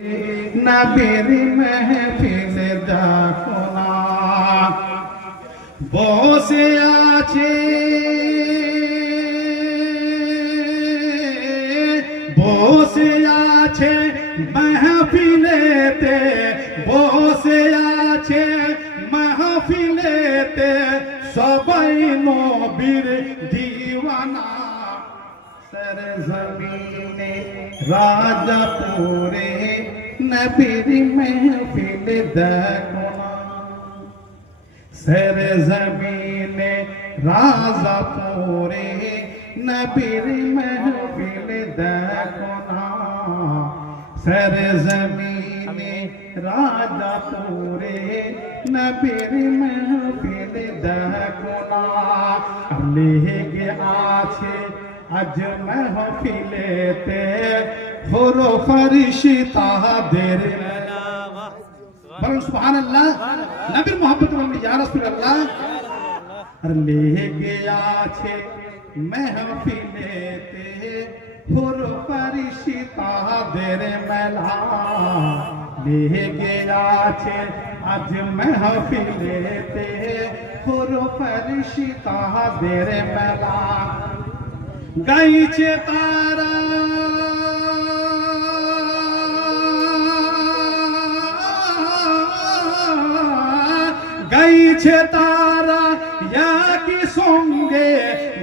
নবীর মেহফিল দেখো না বসে আছে মেহফিলেতে বসে আছে মেহফিলেতে সবাই নবীর দিওয়ানা सरजमीने राजापुरे नबीर महफिल देखो ना सरजमीने राजापुरे नबीर महफिल देखो ना सरजमीने राजापुरे नबीर महफिल देखो ना लेके आछे আজ মেহফিলেতে হলো ফরিশতাদের বলুন সুবহানাল্লাহ নবীর মুহাব্বত বলুন ইয়া রাসূলুল্লাহ আর লেগে আছে মেহফিলেতে হলো ফরিশতাদের মেলা লেগে আছে আজ মেহফিলেতে হলো ফরিশতাদের মেলা গাইছে তারা একই সঙ্গে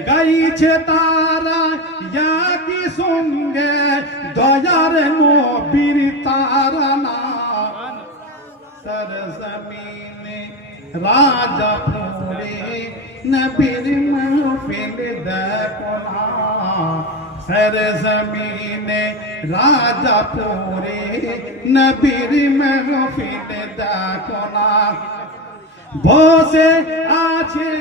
গাইছে তারা একই সঙ্গে দয়ার নবীর তারানা সরজমিনে রাজাপুরে নবীর महफिल देखो ना सरजमीने राजापुरे नबीर महफिल देखो ना बसे आछे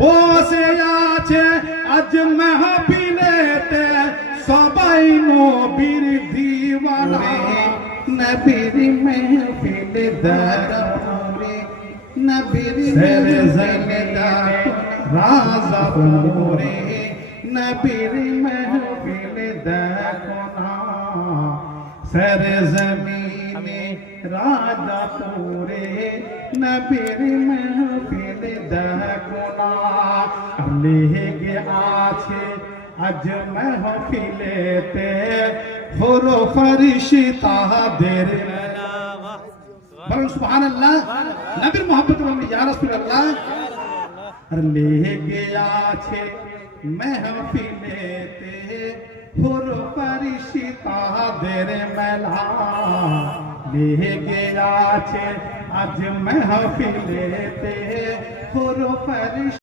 বসে আছে আজ মেহফিলেতে সবাই নবীর দিওয়ানা নবীর महफिल দেখো নবীর सरजमीने राजापुरे नबीर महफिल देखो ना सरजमीने राजापुरे नबीर महफिल देखो ना लेगे আছে আজ মেহফিলেতে হলো ফরিশতাদের বলুন সুবহানাল্লাহ নবীর মুহাব্বত বলুন ইয়া রাসূলুল্লাহ আর লেগে আছে মেহফিলেতে হলো ফরিশতাদের মেলা লেগে আছে আজ মেহফিলেতে হলো